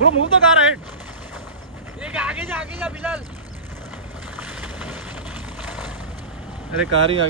थोड़ा move the car right. एक आगे जा बिलाल। अरे कार ही आ गई।